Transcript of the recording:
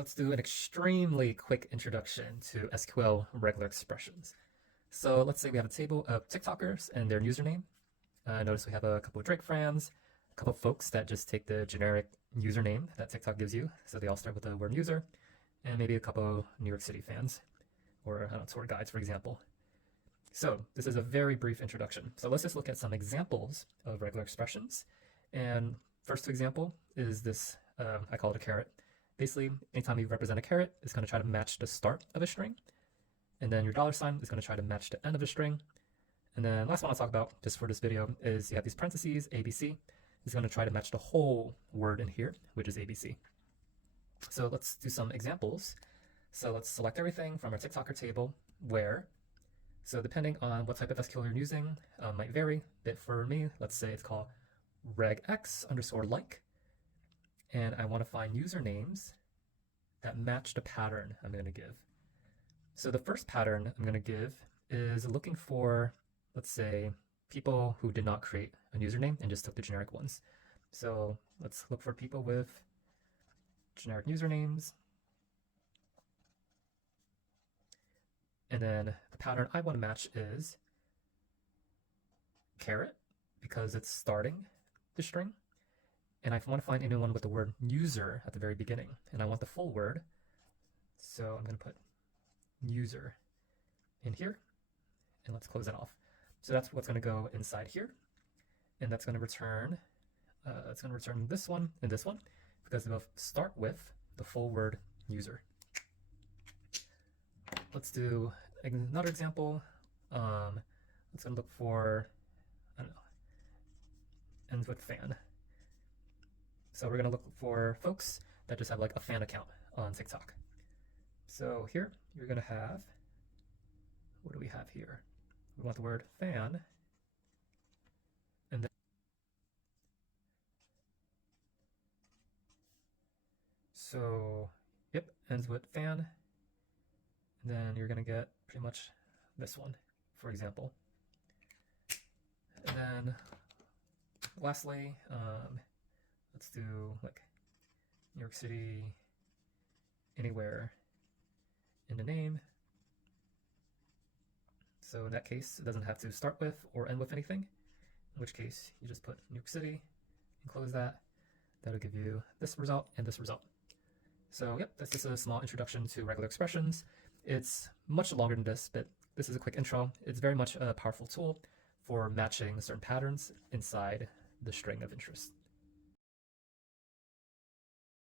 let's do an extremely quick introduction to SQL Regular Expressions. So let's say we have a table of TikTokers and their username. Notice we have a couple of Drake fans, a couple of folks that just take the generic username that TikTok gives you. So they all start with the word user, and maybe a couple New York City fans, or tour guides, for example. So this is a very brief introduction. So let's just look at some examples of regular expressions. And first example is this, I call it a caret. Basically, anytime you represent a caret, it's going to try to match the start of a string. And then your $sign is going to try to match the end of a string. And then last one I'll talk about just for this video is you have these parentheses, ABC. Is going to try to match the whole word in here, which is ABC. So let's do some examples. So let's select everything from our TikToker table where. So depending on what type of SQL you're using, might vary. But for me, let's say it's called regex_like. And I want to find usernames that match the pattern I'm going to give. So the first pattern I'm going to give is looking for, let's say, people who did not create a username and just took the generic ones. So let's look for people with generic usernames. And then the pattern I want to match is caret, because it's starting the string. And I want to find anyone with the word user at the very beginning. And I want the full word. So I'm going to put user in here. And let's close that off. So that's what's going to go inside here. And that's going to return, this one and this one, because they'll start with the full word user. Let's do another example. Let's go look for, I don't know, ends with fan. So we're going to look for folks that just have like a fan account on TikTok. So here you're going to have, what do we have here? We want the word fan. And then, so, yep, ends with fan. And then you're going to get pretty much this one, for example. And then lastly, let's do like New York City, anywhere in the name. So in that case, it doesn't have to start with or end with anything, in which case you just put New York City and close that. That'll give you this result and this result. So yep, that's just a small introduction to regular expressions. It's much longer than this, but this is a quick intro. It's very much a powerful tool for matching certain patterns inside the string of interest.